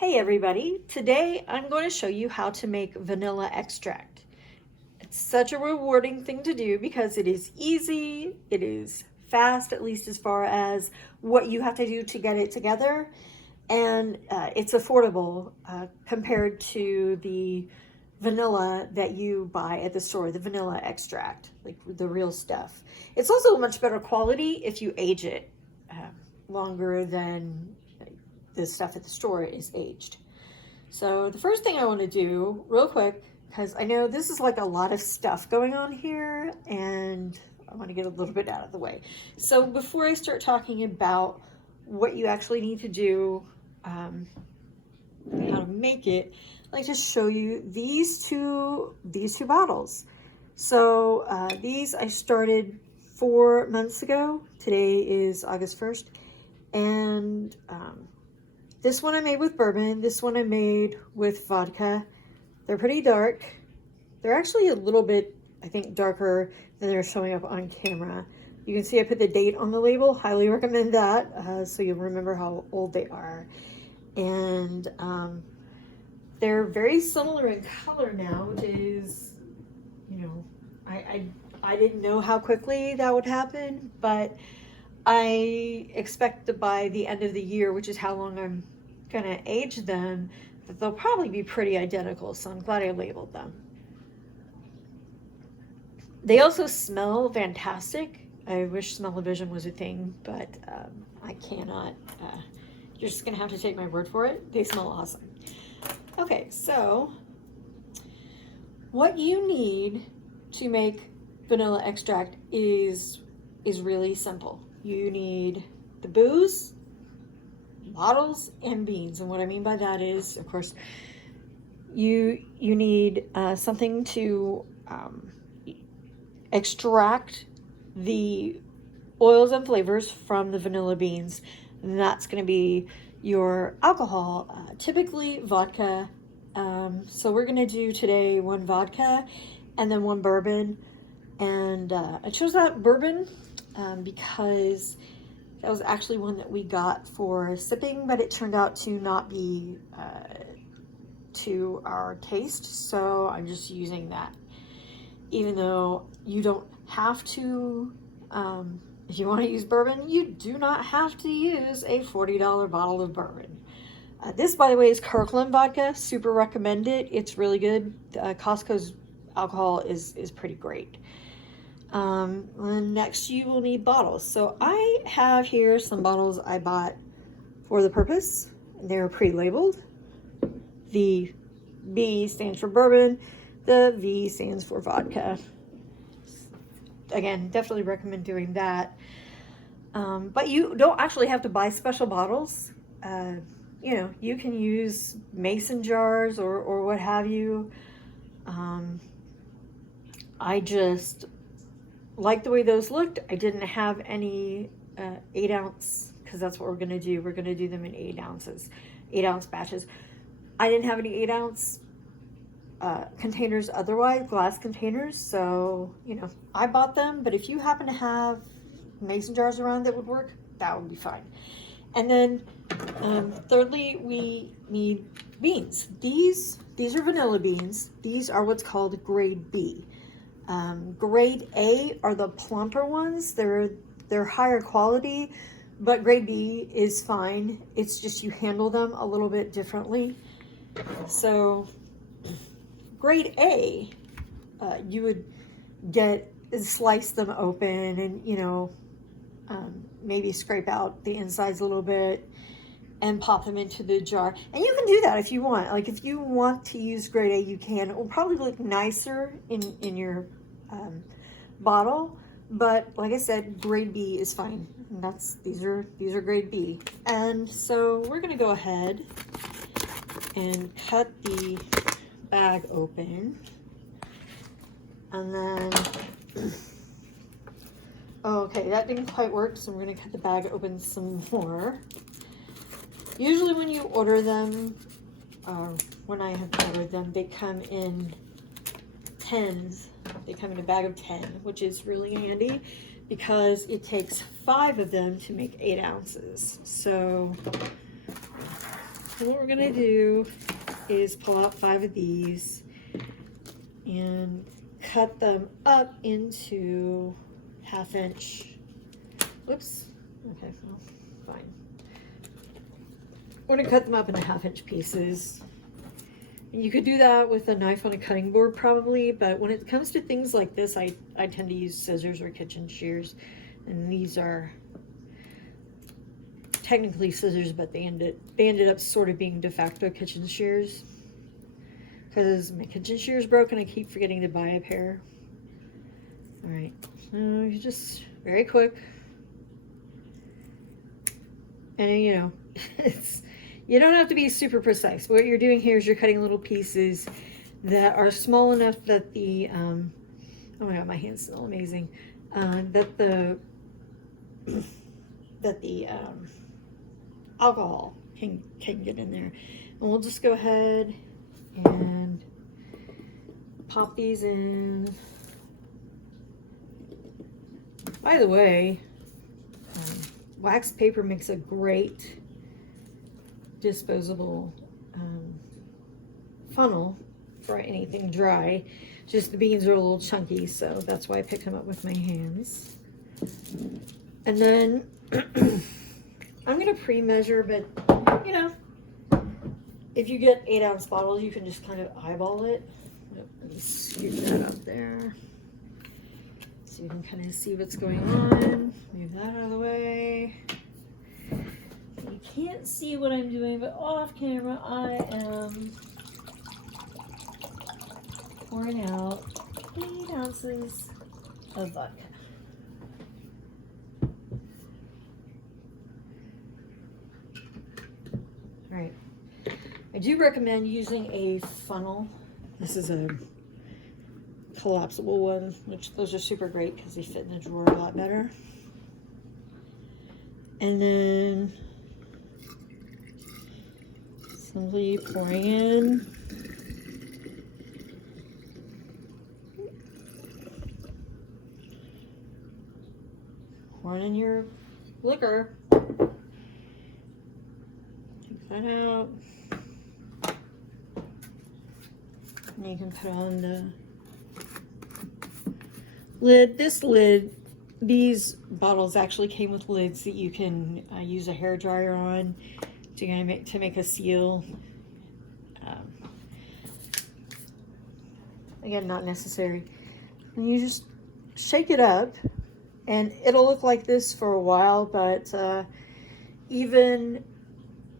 Hey everybody, today I'm going to show you how to make vanilla extract. It's such a rewarding thing to do because it is easy, it is fast, at least as far as what you have to do to get it together, and it's affordable compared to the vanilla that you buy at the store, the vanilla extract, like the real stuff. It's also much better quality if you age it longer than the stuff at the store is aged. So the first thing I want to do real quick, because I know this is like a lot of stuff going on here and I want to get a little bit out of the way. So before I start talking about what you actually need to do, how to make it, I'd like to show you these two bottles. So these I started 4 months ago. Today is August 1st. And this one I made with bourbon. This one I made with vodka. They're pretty dark. They're actually a little bit, I think, darker than they're showing up on camera. You can see I put the date on the label. Highly recommend that so you'll remember how old they are. And they're very similar in color now, which is, you know, I didn't know how quickly that would happen, but I expect that by the end of the year, which is how long I'm gonna age them, that they'll probably be pretty identical, so I'm glad I labeled them. They also smell fantastic. I wish smell-o-vision was a thing, but I cannot. You're just gonna have to take my word for it. They smell awesome. Okay, so what you need to make vanilla extract is really simple. You need the booze, bottles, and beans. And what I mean by that is, of course, you need something to extract the oils and flavors from the vanilla beans. And that's going to be your alcohol, typically vodka. So we're going to do today 1 vodka and then 1 bourbon. And I chose that bourbon because that was actually one that we got for sipping, but it turned out to not be to our taste, so I'm just using that. Even though you don't have to, if you want to use bourbon, you do not have to use a $40 bottle of bourbon. This, by the way, is Kirkland vodka. Super recommend it. It's really good. Costco's alcohol is pretty great. And next you will need bottles. So I have here some bottles I bought for the purpose. They're pre-labeled. The B stands for bourbon. The V stands for vodka. Again, definitely recommend doing that. But you don't actually have to buy special bottles. You know, you can use mason jars or what have you. I just like the way those looked. I didn't have any 8 ounce, because that's what we're going to do. We're going to do them in 8 ounces, 8 ounce batches. I didn't have any 8 ounce containers otherwise, glass containers. So, you know, I bought them, but if you happen to have mason jars around that would work, that would be fine. And then thirdly, we need beans. These are vanilla beans. These are what's called grade B. Grade A are the plumper ones. They're higher quality, but grade B is fine. It's just you handle them a little bit differently. So grade A, you would slice them open and, you know, maybe scrape out the insides a little bit and pop them into the jar. And you can do that if you want. Like if you want to use grade A, you can. It will probably look nicer in your bottle, but like I said, grade B is fine. And these are grade B. And so we're gonna go ahead and cut the bag open, and then okay, that didn't quite work, so we're gonna cut the bag open some more. Usually when you order them, when I have ordered them, they come in 10s. They come in a bag of 10, which is really handy because it takes 5 of them to make 8 ounces. So So what we're gonna do is pull out 5 of these and cut them up into 1/2 inch. Whoops. Okay, well, fine. We're gonna cut them up into 1/2 inch pieces. And you could do that with a knife on a cutting board probably, but when it comes to things like this, I tend to use scissors or kitchen shears. And these are technically scissors, but they ended up sort of being de facto kitchen shears. Because my kitchen shear is broken, I keep forgetting to buy a pair. Alright, so you just very quick. And you know, you don't have to be super precise. What you're doing here is you're cutting little pieces that are small enough that the, oh my god, my hands smell amazing. That the alcohol can get in there. And we'll just go ahead and pop these in. By the way, wax paper makes a great disposable funnel for anything dry. Just the beans are a little chunky, so that's why I picked them up with my hands. And then I'm gonna pre-measure, but you know, if you get 8-ounce bottles, you can just kind of eyeball it. Let me scoop that up there so you can kind of see what's going on. Move that out of the way. You can't see what I'm doing, but off camera I am pouring out 8 ounces of vodka. All right. I do recommend using a funnel. This is a collapsible one, which those are super great because they fit in the drawer a lot better. And then simply pouring in. Pouring in your liquor. Take that out. And you can put on the lid. This lid, these bottles actually came with lids that you can use a hair dryer on to make a seal. Again, not necessary. And you just shake it up, and it'll look like this for a while, but even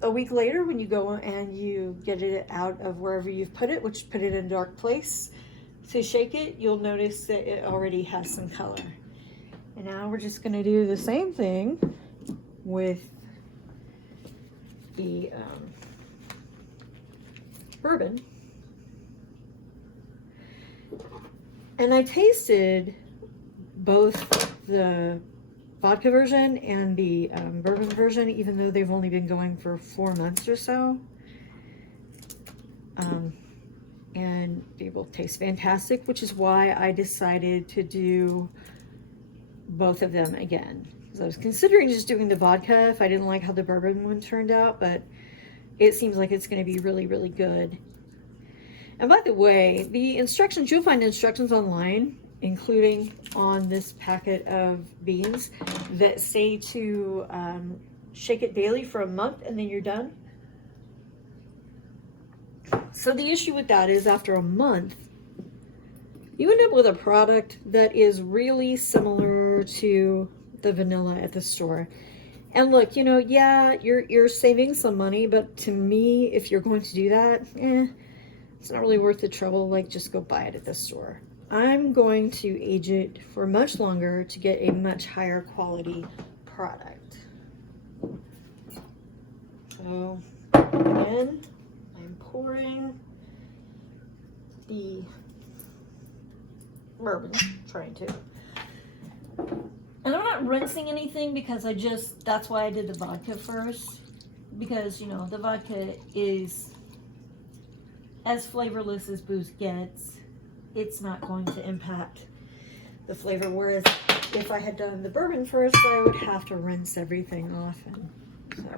a week later when you go and you get it out of wherever you've put it, which put it in a dark place, to shake it, you'll notice that it already has some color. And now we're just going to do the same thing with the bourbon. And I tasted both the vodka version and the bourbon version, even though they've only been going for 4 months or so. And they both taste fantastic, which is why I decided to do both of them again. Because I was considering just doing the vodka if I didn't like how the bourbon one turned out, but it seems like it's going to be really, really good. And by the way, the instructions, you'll find instructions online, including on this packet of beans, that say to shake it daily for a month and then you're done. So the issue with that is after a month, you end up with a product that is really similar to the vanilla at the store. And look, you know, yeah, you're saving some money, but to me, if you're going to do that, it's not really worth the trouble. Like, just go buy it at the store. I'm going to age it for much longer to get a much higher quality product. So again, I'm pouring the bourbon, trying to. And I'm not rinsing anything because that's why I did the vodka first. Because, you know, the vodka is as flavorless as booze gets. It's not going to impact the flavor. Whereas if I had done the bourbon first, I would have to rinse everything off. And so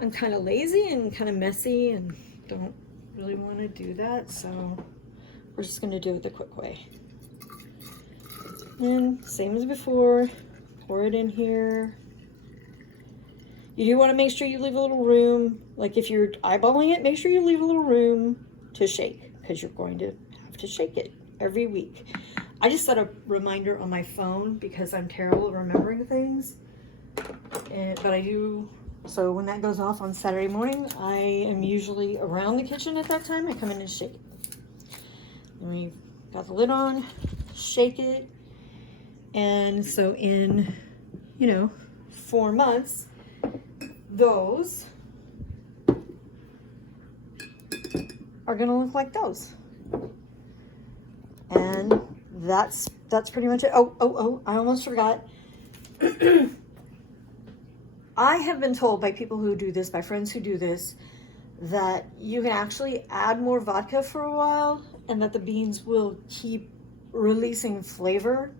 I'm kind of lazy and kind of messy and don't really want to do that, so we're just going to do it the quick way. And same as before, pour it in here. You do want to make sure you leave a little room. Like if you're eyeballing it, make sure you leave a little room to shake, because you're going to have to shake it every week. I just set a reminder on my phone because I'm terrible at remembering things. But I do, so when that goes off on Saturday morning, I am usually around the kitchen at that time. I come in and shake it. And we've got the lid on, shake it. And so in, 4 months, those are gonna look like those. And that's pretty much it. Oh, I almost forgot. I have been told by people who do this, by friends who do this, that you can actually add more vodka for a while and that the beans will keep releasing flavor.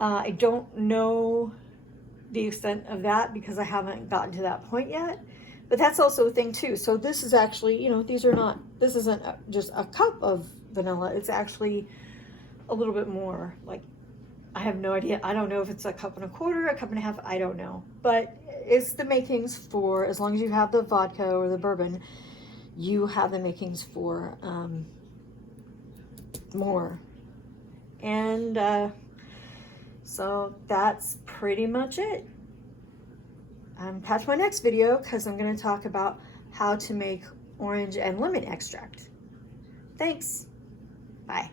I don't know the extent of that because I haven't gotten to that point yet, but that's also a thing too. So this is actually, this isn't just a cup of vanilla. It's actually a little bit more. Like, I have no idea. I don't know if it's a cup and a quarter, a cup and a half. I don't know, but it's the makings for, as long as you have the vodka or the bourbon, you have the makings for more. And so that's pretty much it. Catch my next video because I'm going to talk about how to make orange and lemon extract. Thanks. Bye.